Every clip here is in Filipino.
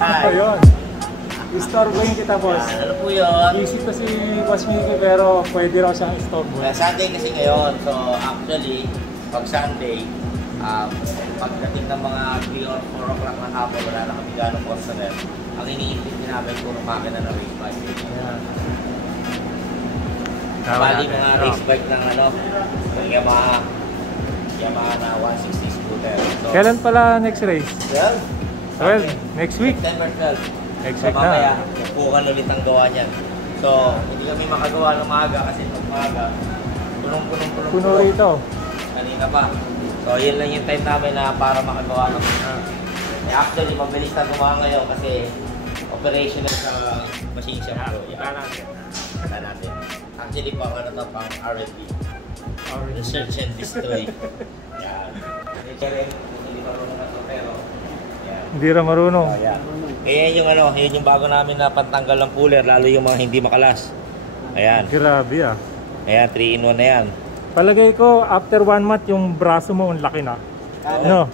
Ayun. Istorbohin kita, boss. Ano po yun? Busy to si Boss Mickey pero pwede raw siyang istorbo. Sunday kasi ngayon. So actually, pag Sunday, pagdating ng mga 3 or 4 o'clock ng hapon, wala na kami gano'ng customer. Ang iniintindi namin puro makina ng race bike. Ayan. Bali mga race bike ng ng Yamaha na 160 scooter. So, Kailan pala next race? 12? Next week? September 12. Next So week na. mamaya, bukan ulit ang gawa niyan. So, hindi kami makagawa ng maaga kasi pag maaga, punong-punong. Puno rito. Kanina pa. So, yun lang yung time namin na para makagawa ng actually, mabilis na gumawa ngayon kasi operational sa machine shop ko. Kita natin. Actually, pang pang R&D. Research and Destroy. Yan. Hindi marunong na ito, pero yan. Hindi rin marunong. Oh, yan. Yan yung bago namin na pantanggal ng puller, lalo yung mga hindi makalas. Ayan. Grabe ah. Ayan, 3-in-1 na yan. Palagay ko, after 1 month, yung braso mo ang laki na. No?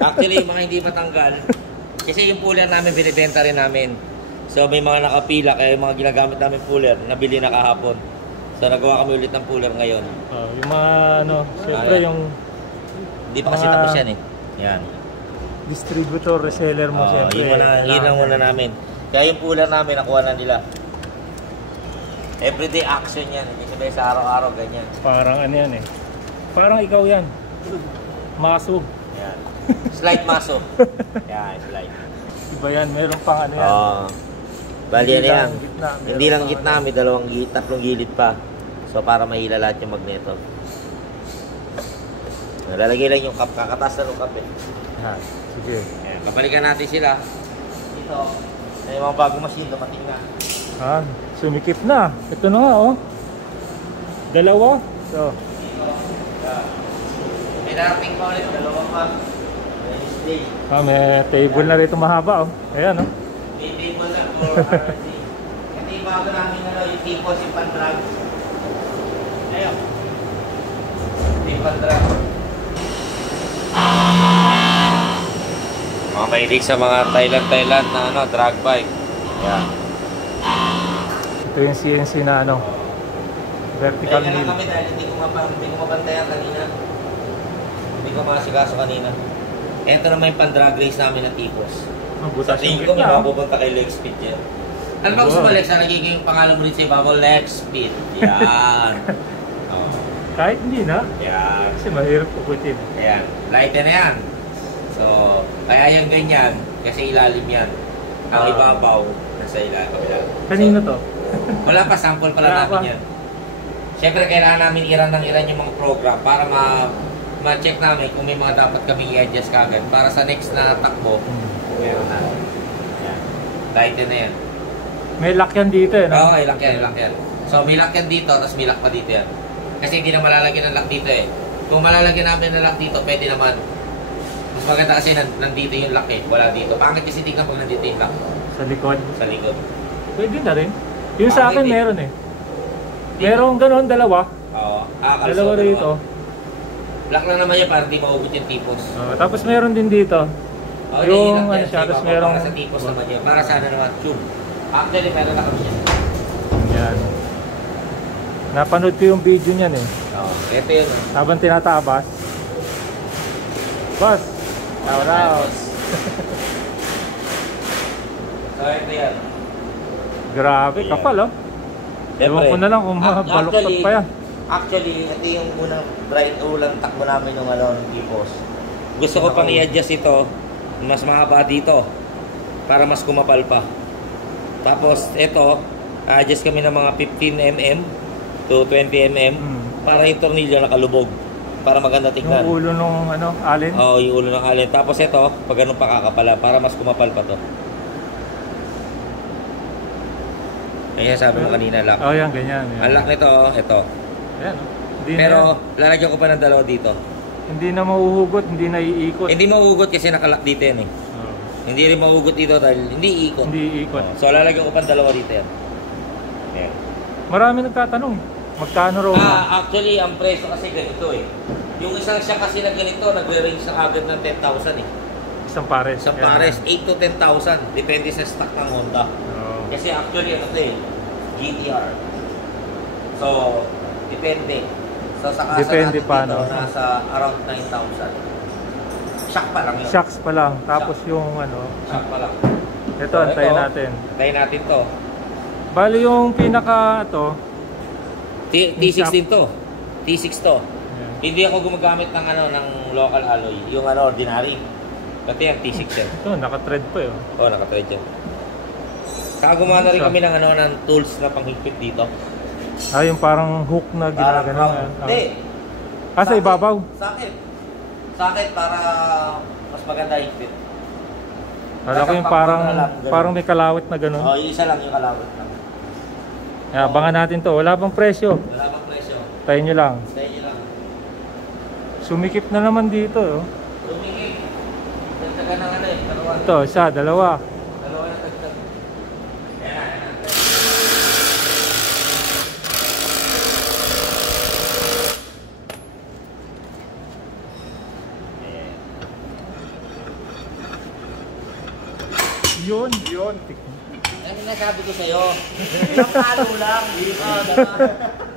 Actually, yung mga hindi matanggal, kasi yung puller namin, binibenta rin namin. So, may mga nakapila, kaya yung mga ginagamit namin puller, nabili na kahapon. So, nagawa kami ulit ng puller ngayon. Yung mga syempre yung... Hindi pa kasi tapos yan eh. Yan. Distributor, reseller mo syempre. Yun lang muna namin. Kaya yung puller namin, nakuha na nila. Everyday action yan. Hindi sabihin sa araw-araw, ganyan. Parang ano yan eh. Parang ikaw yan. Maso. Yan. Slide maso. Yan, slide. Iba yan, meron pang ano yan. Bali yan yan. Gitna, hindi lang gitna, may tatlong gilid pa. So para mahila lahat yung magneto. Nalalagay lang yung cup, kakataas na ng cup eh. Sige. Ayan, kapalikan natin sila. Dito, yung mga bagong machine, dumating na. Sumikip na. Ito na nga oh. Dalawa. So. Dito, may darating pa ulit, dalawa pa. Wednesday. May table na rito mahaba oh. Ayan oh. May table na for RRT. Ito yung bago namin yung tipos, yung pan-drag. Ayun. Yung pan-drag. Mga mahilig sa mga Thailand na drag bike. Yan. Ito yung CNC na vertical mill. mill. Kami dahil hindi ko mabantayan kanina. Hindi ko masikaso kanina. Ito naman yung pan-drag race namin ng tipos. Sa tingin ko, may mapupunta kay leg speed yan. Ano ba gusto mo, Lex? Nagiging pangalan mo rin sa ibabaw, leg speed. Yan. Kahit hindi na. Yan. Kasi mahirap pukutin. Ayan. Lighten na yan. So, kaya yung ganyan, kasi ilalim yan. Ang ibabaw, nasa ilalim. Kanino to? Wala pa, sample pala namin yan. Siyempre, kailangan namin iran yung mga program para ma-check namin kung may mga dapat kami i-adjust kagad. Para sa next na takbo, meron na. Ayan. Lighten na yan. May lock yan dito eh, no? Oo, may lock yan. So, may lock yan dito, tapos may lock pa dito yan. Kasi hindi na malalagyan ng lock dito eh. Kung malalagyan namin ng lock dito, pwede naman. Mas maganda kasi nandito yung lock eh, wala dito. Pangit kasi tignan pag nandito yung lock. Sa likod? Sa likod. Pwede na rin. Yung sa akin meron eh. Merong gano'n, dalawa. Oo. Dalawa rito. Lock lang naman yan para hindi maugot yung tipos. Tapos meron din dito. Yung ano siya, tapos merong... Para sa tipos naman yan. Para sana naman, tube. Actually, meron na kami yan. Yan. Napanood ko yung video niyan eh. Oo, ito yun. Habang tinatabas. Boss! Shout out! So, ito yan. Grabe, kapal oh. Ewan ko na lang kung baluktot pa yan. Actually, ito yung ulang takbo namin yung tipos. Gusto ko pang i-adjust ito, mas mahaba dito, para mas kumapal pa. Tapos, ito, adjust kami ng mga 15mm to 20mm para yung tornilyo nakalubog. Para maganda tignan. Yung ulo nung allen? Oo, yung ulo ng allen. Tapos ito, pag ganun pa kakapala, para mas kumapal pa to. Ayan, sabi mo kanina, lock. Oh, yan, ganyan. Ang lock nito, ito. Ayan. Pero, lalagyan ko pa ng dalawa dito. Hindi na mahuhugot, hindi na iikot. Hindi mahuhugot kasi nakalock dito yan eh. Hindi rin mahuhugot dito dahil hindi iikot. Hindi iikot. So, lalagyan ko pa ng dalawa dito yan. Ayan. Marami nagtatanong. Magkano raw? Actually, ang preso kasi ganito eh. Yung isang siya kasi na ganito, nagre-range na agad ng 10,000 eh. Isang pares. Isang pares, 8 to 10,000. Depende sa stock ng Honda. Oh. Kasi actually, ano to eh, GTR. So, depende. So, sa kasa Depende natin pa, dito, no? nasa around 9,000. Shock pa lang yun. Shocks pa lang. Tapos yung ano. Shock pa lang. Ito, So, antayin ito, natin. Antayin natin to. Bali yung pinaka to. T16 to. T6 to. Ayan. Hindi ako gumagamit ng ano ng local alloy, yung ano ordinary. Pati yung T6 yan. Ito, naka-thread pa yun. Oo, naka-thread yan. Saka gumawa na rin kami ng ano ng tools na panghigpit dito. Ah, yung parang hook na Parang ginagano. Hindi. Sa ibabaw. Sakit. Sakit para mas maganda higpit. Kala ko yung parang may kalawit na gano'n. Oo, yung isa lang yung kalawit lang. Abangan natin to. Wala pang presyo. Wala bang presyo? Tayo nyo lang. Sa inyo lang. Sumikip na naman dito. Oh. Tumingin. Dagdagan ng ano eh. Dalawa. Ito, isa, dalawa. Dalawa na dagdag. Ayan. Yun. Ano nasabi ko sa'yo? Isang palo lang.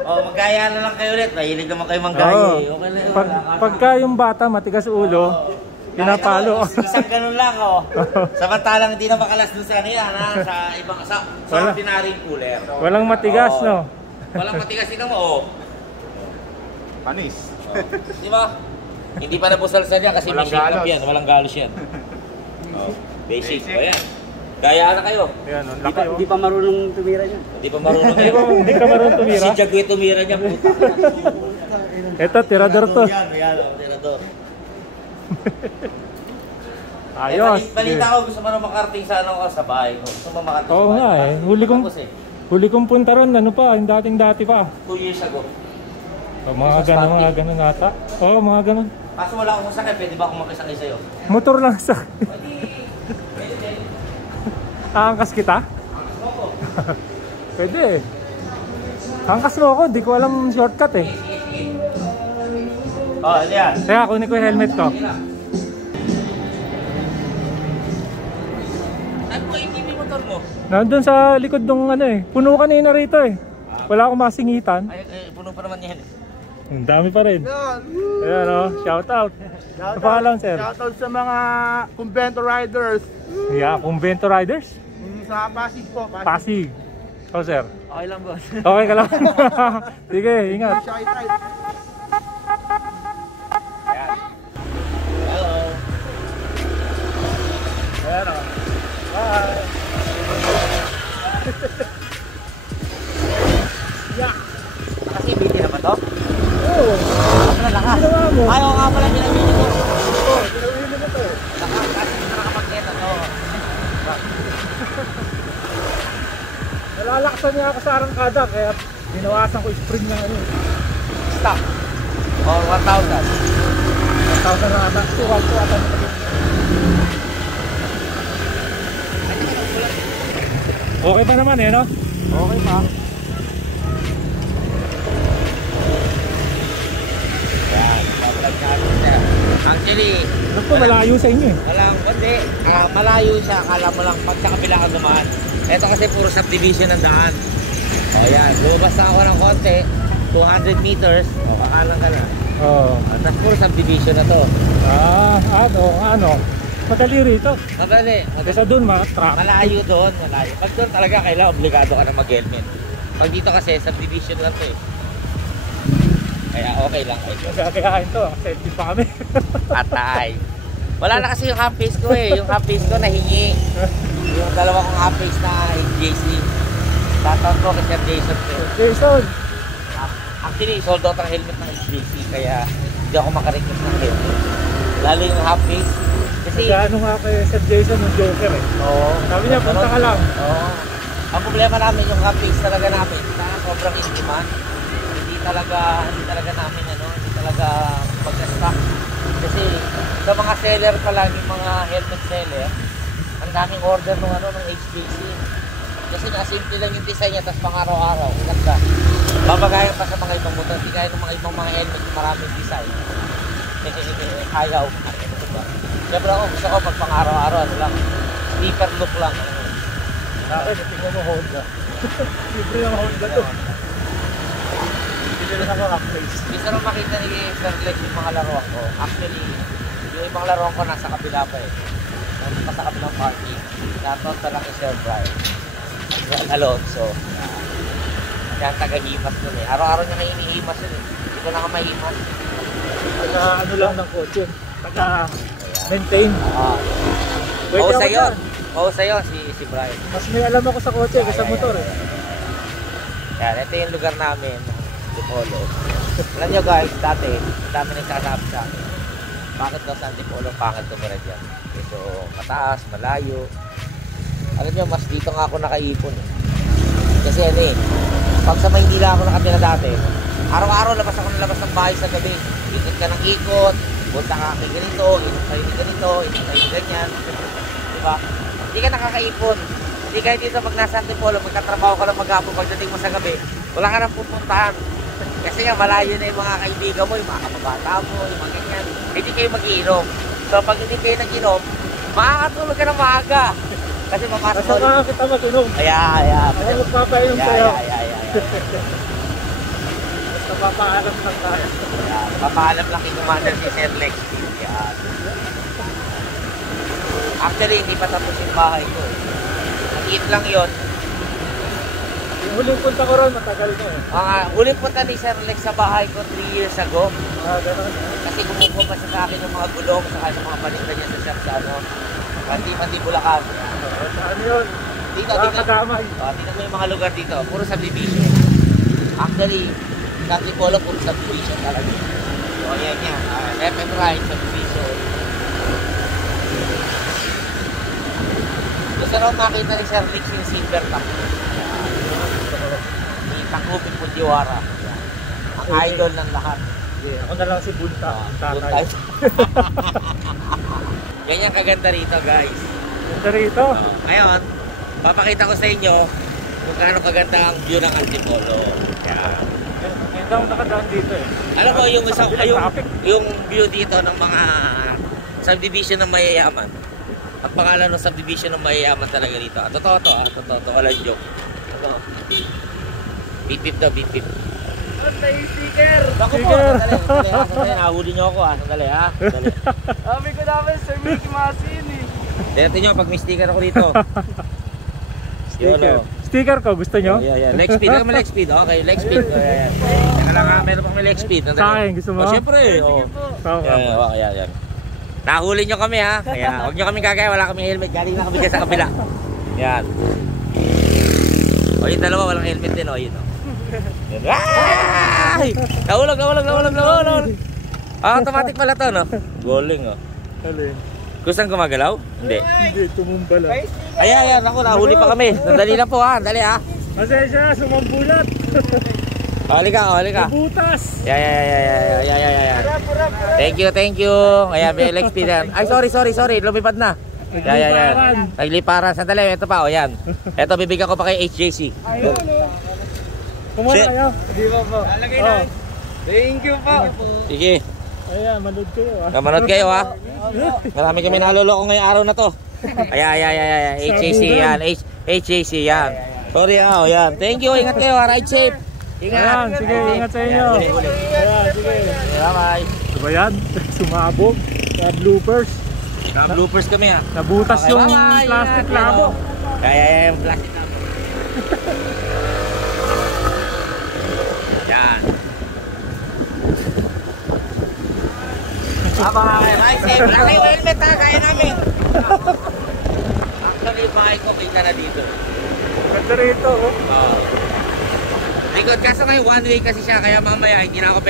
Magkaya na lang kayo ulit. Mahilig naman kayo manggaya Oo. eh. Okay na yun. Pagka yung bata matigas ulo, pinapalo. Isang ganun lang oh. Samantalang hindi na makalas dun sa kanila na sa ibang sa ordinary cooler. Walang matigas, Oo. no? Walang matigas din mo oh. Panis. Di ba? Hindi pa nabusalsan yan kasi may Walang shake up galos. yan. Walang galos yan. Basic. O yan. Gaya na kayo. Ayan, ang laki, oh. Di pa marunong tumira yan. Hindi pa marunong Hindi yan. ko- Hindi ka marunong tumira. Si Jagwe tumira niya. Puta. Ito, tirador to. Yan, tirador. Ayos. Balita ko, gusto mo na makarating sa ano ko, sa bahay ko. Gusto mo makarating Oo sa bahay nga ko. eh. Huli kong punta ron, ano pa, yung dati pa. 2 years ago. Oh, mga ganun ata. Oo, mga ganun. Kaso wala akong sasakay, pwede ba akong makisakay sa'yo? Motor lang sa... Pwede. Aangkas kita? Angkas mo ko. Pwede eh. Angkas mo ako, di ko alam shortcut eh. Oh, ano yan? Kaya kunin ko yung helmet ko. Saan mo yung motor mo? Nandun sa likod ng ano eh. Puno kanina rito eh. Wala akong masingitan. Ay, puno pa naman yan. Ang dami pa rin. Ayan o, shout out. Ano pangalan, sir? Shoutout sa mga Convento Riders. Yeah, Convento Riders? Sa Pasig po. Pasig. Oh, sir. Okay lang, boss. Okay ka lang. Sige, ingat. Shoutout. Hello. Ayan o. Bye. Kasi busy na ba to? Oo. Ano lakas? Ginawa mo. Ayaw nga pala ginamit ko. Oo, ginawin mo na to. Kasi hindi na nakapag-get ano. Nalalaksan niya ako sa arangkada kaya binawasan ko yung spring ng ano. Stock. Or 1,000. 1,000 na ata. 2,000 ata. Okay pa naman eh, no? Okay pa. Yan, babalag natin siya. Actually, Naku, malayo sa inyo eh. walang, hindi, malayo siya, akala mo lang pag sa kabila ka dumaan. Ito kasi puro subdivision ng daan. O yan, lumabas na ako ng konti, 200 meters, o kakalang ka na. Oo. Tapos puro subdivision na to. Ano? Madali rito. Madali, Kasi doon mga truck. malayo doon, malayo. Pag doon talaga kailangan obligado ka na mag-helmet. Pag dito kasi subdivision lang to eh. Kaya okay lang kayo. Magkakayain to. Selfie pa kami. Atay. Wala na kasi yung half face ko eh. Yung half face ko nahingi. Yung dalawa kong half face na HJC. Tatawag ko kay Sir Jason. Jason. Actually, sold out ang helmet ng HJC. Kaya hindi ako makarequest ng helmet. Lalo yung half face. Kasi, Nagano nga kay Sir Jason yung Joker eh. oo. Sabi niya, punta ka lang. Oo. Ang problema namin yung half face talaga namin. Sobrang in demand. Hindi talaga namin hindi talaga magka-stock. Kasi sa mga seller pa lang, yung mga helmet seller, ang daming order ng HJC. Kasi nga simple lang yung design niya, tapos pang araw-araw, ang ganda. Babagayan pa sa mga ibang motor, hindi kaya ng mga ibang mga helmet, maraming design. Ayaw. Siyempre ako, gusto ko pag pang-araw-araw, ano lang, sleeper look lang. Sa akin, tingnan mo Honda. Libre yung Honda to. Hindi na ako upplace. Gusto nung makita ni Sir Lex yung mga laruan ko. Actually, yung ibang laruan ko nasa kabila pa eh. Nasa sa kabilang parking. Shoutout na lang kay Sir Brian. Brian Alonso. Kaya taga-himas nun eh. Araw-araw niya kayo inihimas yun eh. Hindi ko na nga mahimas. Taga ano lang ng kotse. Taga maintain. Pwede Oo ako sa'yo. dyan. Oo sa'yo si Brian. Mas may alam ako sa kotse kaysa sa motor eh. Yan, ito yung lugar namin. Antipolo. Alam nyo guys, dati, dami nagsasabi sa akin. Bakit daw sa Antipolo pangit tumira dyan? So, mataas, malayo. Alam nyo, mas dito nga ako nakaipon eh. Kasi ano eh, pag sa Maynila ako nakatira dati, araw-araw labas ako ng labas ng bahay sa gabi. Ikot ka ng ikot, punta ka kay ganito, ikot kayo ni ganito, ikot kayo ni ganyan. Diba? Hindi ka nakakaipon. Hindi kayo dito pag nasa Antipolo, magkatrabaho ka lang maghapon, pagdating mo sa gabi, wala ka nang pupuntahan. Kasi nga malayo na yung mga kaibigan mo, yung mga kababata mo, yung mga ganyan. Hindi kayo mag-iinom. So pag hindi kayo nag-inom, makakatulog ka ng maaga. Kasi papasok Basta mo. ka kita mag-inom. Ayan. Ako magpapainom sa'yo. Ayan. Basta papaalam lang tayo. Ayan. Papaalam lang kay Commander si Sir Lex. Ayan. Actually, hindi pa tapos yung bahay ko. Nag-eat lang yun. Yung huling punta ko ron, matagal ko eh. Huling punta ni Sir Lex sa bahay ko 3 years ago. Gano'n. Kasi kumukuha pa siya sa akin yung mga gulong saka yung mga paninda niya sa shop sa ano. Pati Bulacan. Saan yun? Dito. Kagamay. Tingnan mo yung mga lugar dito. Puro subdivision. Actually, sa Antipolo, puro subdivision talaga. So, ayan yan. Left and right, subdivision. Gusto raw makita ni Sir Lex yung silver tank. Ni Takubing Pundiwara. Ang idol ng lahat. Yeah, ako na lang si Bunta. Buntay. Ganyan kaganda rito, guys. Punta rito. Ngayon, papakita ko sa inyo kung gaano kaganda ang view ng Antipolo. Yan. Ngayon daw nakadaan dito eh. Alam mo yung isang Bilang traffic. yung view dito ng mga subdivision ng mayayaman. Ang pangalan ng subdivision ng mayayaman talaga dito. Totoo to, totoo. Walang joke. Totoo. Beep daw, beep. May sticker! Bako po, Sticker. sandali. Nahuli niyo ako sandali ha. Sandali. Sabi ko namin, Sir Mickey Masin eh. Tingnan niyo pag may sticker ako dito. Sticker. Sticker ko, gusto nyo? Yeah. Leg speed. Ano may leg speed? Okay, leg speed. Ayan. Teka lang ha, meron pang may leg speed. Sa akin, gusto mo? Siyempre. Oh. Yan. Nahuli nyo kami ha. Kaya huwag nyo kami kagaya, wala kaming helmet. Galing na kami dyan sa kabila. Yan. O yung dalawa walang helmet din o. Yun o. Ay! Nahulog. Automatic pala to no? Galing o. Alin? Gustong gumagalaw? Hindi. Hindi, tumumba lang. Ayan, ako nahuli pa kami. Sandali lang po ha. Dali ha. Pasensya, sumambulat. Huli ka. Butas. Yeah. Thank you. Ayan, may leg speed yan. Ay, sorry. Lumipad na. Yeah. Nagliparan. Sandali, ito pa. O, yan. Ito, bibigyan ko pa kay HJC. Kumuha kayo? Di ba po? Alagay na. Thank you po. Sige. Ayan, manood kayo Manood kayo ha. Marami kami naloloko ngayong araw na to. Ayan. HJC yan. HJC yan. Sorry ha. O, yan. Thank you. Ingat kayo ha. Ride safe. Ayan, sige, ingat sa inyo. Ayan, sige. Bye-bye. Ano ba yan? Sumabog. Bloopers. Bloopers kami ha. Nabutas Okay, yung bye-bye. plastic labo. Yung plastic labo. Yan. Bye-bye. Bye, safe. Wala kayong helmet ha. Kaya namin. Actually, bahay ko kita na dito. Ganda rito, oh. Likod, kaso ngayon one way kasi siya. Kaya mamaya hindi na ako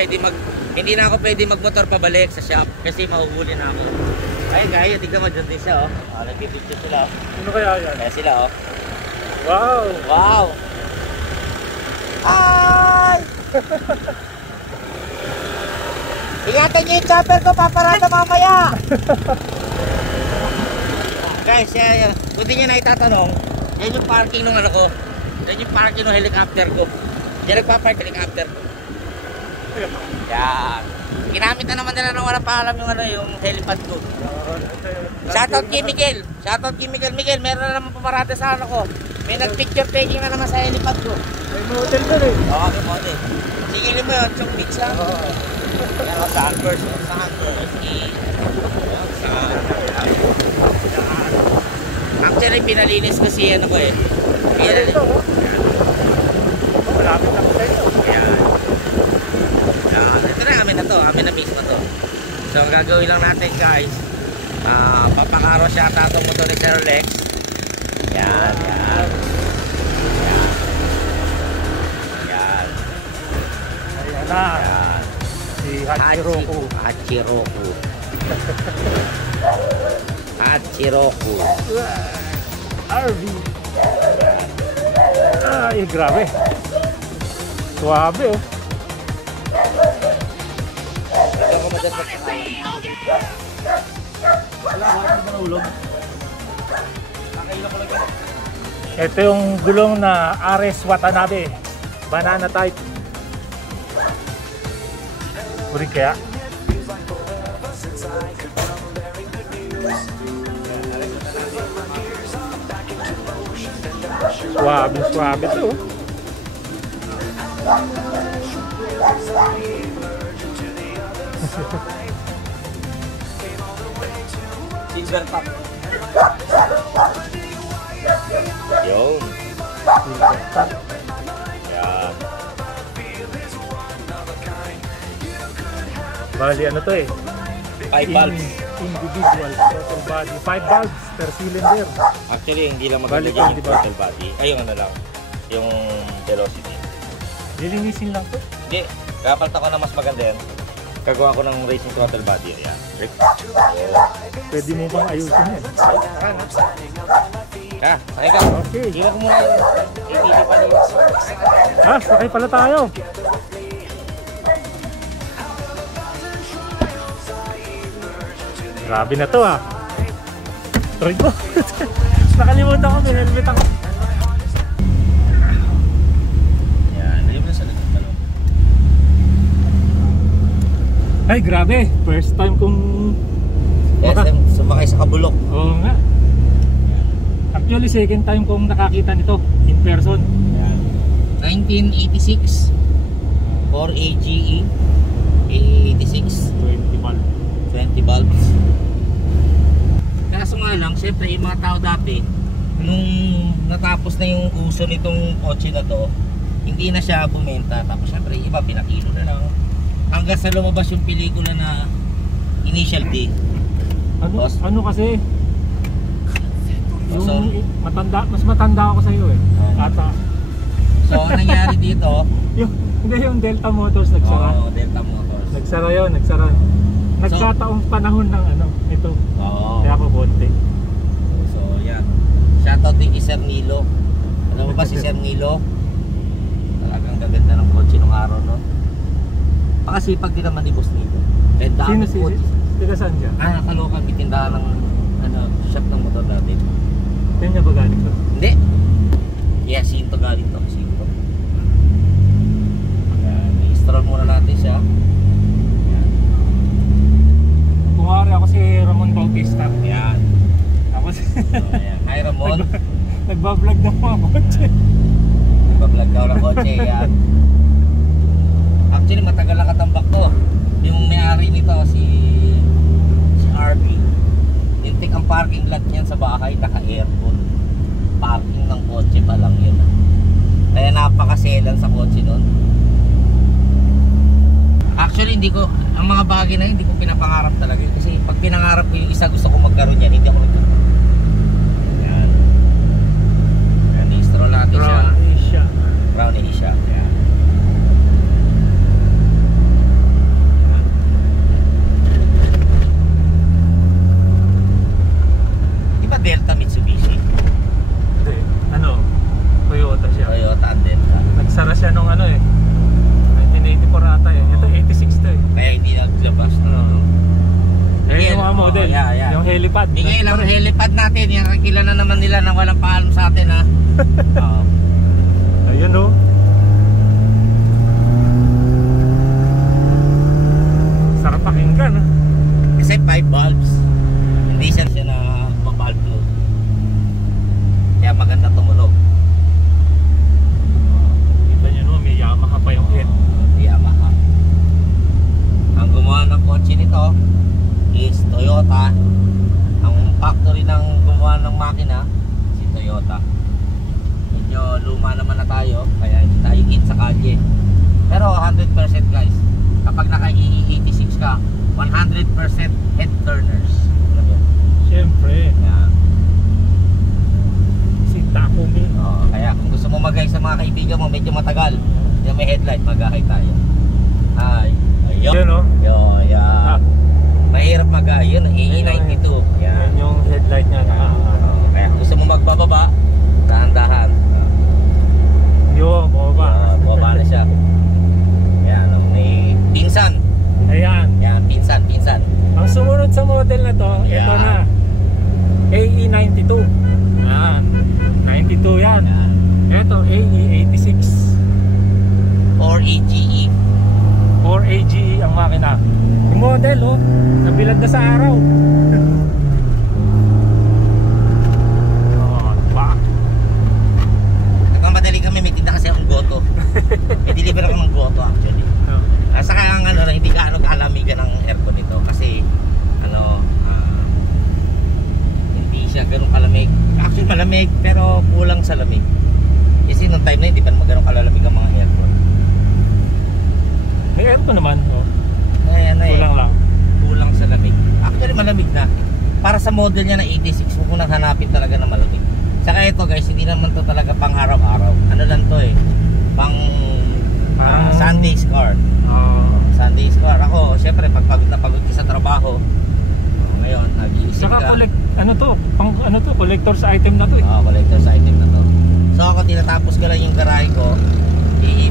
pwede magmotor pabalik sa shop. Kasi mahuhuli na ako. Ay, gaya. Tignan mo dyan din siya, oh. Nag-video sila. Ano kaya yan? Kaya sila, oh. Wow! Ay! Ingatan niyo yung chopper ko, paparada mamaya! Guys, kung di nyo na itatanong, yan yung parking ng ano ko. Yan yung parking ng helicopter ko. Yan nagpapark helicopter ko. Yan. Ginamit na naman nila nang wala pa alam yung ano, yung helipad ko. Shoutout kay Miguel. Shoutout kay Miguel. Miguel, meron na naman pumarada sa ano ko. May nag-picture taking na naman sa helipad ko. May model ka rin. Oo, may model. Sigilin mo yun, Chong Beach ha. Yan o, Sunburst. Sunburst. Actually, pinalinis ko si ano ko eh. Pinalinis. Malapit na ko sa'yo. Yan. Ito na, amin na to. Amin na mismo to. So, ang gagawin lang natin guys, papakaro siya tatong motor ni Sir Lex. Yan, yan. Yan. Ayan na. Yan. Si Hachiroku. Hachiroku. Hachiroku. RV. Ay, grabe. Suwabe oh. Ito ko madasal sa kaya. Wala, wala na ulog. Nakailan ko lang yan. Ito yung gulong na Ares Watanabe. Banana type. Uri kaya? Suwabe, suwabe to. Silver top. Yun. Yan. Bali ano to eh? 5 valves. Individual total body. 5 valves per cylinder. Actually, hindi lang maganda Bali, dyan yung diba? throttle body. Ay, yung ano lang. Yung velocity. Lilinisin lang to. Hindi. Kapalta ko na mas maganda yan. Gagawa ko ng racing throttle body. Ayan. Pwede mo bang ayusin yan? Ha, sakay ka. Okay. Iwan ko muna yun. Hindi pa rin. Ah, sakay pala tayo. Grabe na to ah. Try ko. Nakalimutan ko, may helmet ako. Yan, ayun na sa likod pala. Ay, grabe. First time kong... Yes, sumakay sa kabulok. Oo nga. Actually, second time kong nakakita nito in person. Yan. 1986 for AGE 86 20 bulb. 20 bulbs. Kaso nga lang, syempre yung mga tao dati, nung natapos na yung uso nitong kotse na to, hindi na siya bumenta. Tapos syempre iba pinakilo na lang hanggang sa lumabas yung pelikula na Initial D. Ano, Boss? ano kasi? Yung Sorry. matanda, mas matanda ako sa iyo eh. Ata. So ang nangyari dito, Hindi, yung Delta Motors nagsara. Delta Motors. Nagsara yun, nagsara. Nagkataong panahon ng ano, ito. Oo. Kaya ako konti. So yan. Shoutout din kay Sir Nilo. Alam mo ba si Sir Nilo? Talagang gaganda ng kotse nung araw, no? Pakasipag din naman ni Boss Nilo. Eh, Sino dami si... kotse. Tiga saan siya? Nakalokan, bitindahan ng ano, shop ng motor natin. Yan niya ba galing to? Hindi. Yeah, Sinto galing to. Sinto. Yan. I-stroll muna natin siya. Yan. Kumari ako si Ramon Bautista. Yan. Tapos... So, ayan. Hi Ramon. Nagbablog ng mga kotse. Nagbablog daw ng kotse. Yan. Actually, matagal na katambak to. Yung may-ari nito si RB. Intik ang parking lot niyan sa bahay, naka-aircon. Parking ng kotse pa lang yun. Kaya napakaselan sa kotse nun. Actually, hindi ko, ang mga bagay na yun, hindi ko pinapangarap talaga. Kasi pag pinangarap ko yung isa, gusto ko magkaroon yan, hindi ako nagkaroon. Yan. Yan, i-stroll natin siya. Asia. Brown Asia. Yan. Delta Mitsubishi. Hindi. Ano? Toyota siya. Toyota and Delta. Nagsara siya nung ano eh. 1984 ata eh. Ito 86 to eh. Kaya hindi naglabas na. Yung mga model. Yung helipad. Bigay lang helipad natin. Yung kakilala naman nila na walang paalam sa atin ha. Oo. Ayun oh. naman na tayo, kaya hindi tayo in sa kalye. Pero 100% guys, kapag naka-E86 ka, 100% head turners. Alam mo? Siyempre. Yan. Si Takumi. Oo, kaya kung gusto mo mag-hike sa mga kaibigan mo, medyo matagal, yung may headlight, mag-hike tayo. Ay, ayun. Yun, oh. Yun, Ah. yan. Mahirap mag-hike, yun, AE92. Yan. Yan yung headlight niya. Kaya kung gusto mo magbababa, dahan-dahan. Yo, bumaba. Bumaba na siya. Yan, may pinsan. Ayan. Yan, pinsan. Ang sumunod sa model na to, ito Yan. na. AE92. Ah, 92 yan. Yan. Ito, AE86. Or AGE. 4AGE ang makina. Yung model, oh, nabilad na sa araw. Oh, diba? Nagmamadali kami, may tinda kasi akong goto. May deliver ako ng goto actually. Saka ang ano, hindi ka kalamigan ng aircon nito kasi hindi siya ganun kalamig. Actually malamig pero kulang sa lamig. Kasi nung time na hindi pa naman ganun kalalamig ang mga aircon. May aircon naman, oh. Ayan na Kulang lang. Kulang sa lamig. Actually malamig na. Para sa model niya na 86, huwag mo nang hanapin talaga na malamig. Saka ito guys, hindi naman to talaga pang araw-araw. Ano lang to eh, pang Sunday's car. Sunday's car. Ako, syempre pag pagod na pagod ka sa trabaho, ngayon nag-iisip Saka ka. ano to, collector's item na to eh. Collector's item na to. So ako tinatapos ko lang yung garahe ko,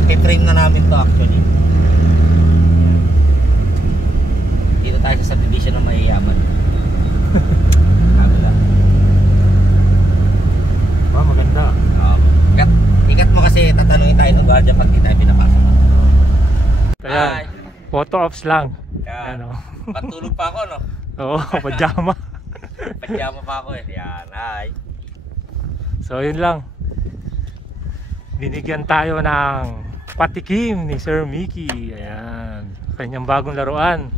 i-frame na namin to actually. Dito tayo sa subdivision ng mayayaman. Kabila. Maganda. Ikat mo kasi tatanungin tayo ng guardia pag di tayo pinapasok. Kaya, photo ops lang. Yan. Ano? Patulog pa ako, no? Oo, pajama. Pajama pa ako eh. Yan, ay. So yun lang. Binigyan tayo ng patikim ni Sir Mickey. Ayan. Kanyang bagong laruan.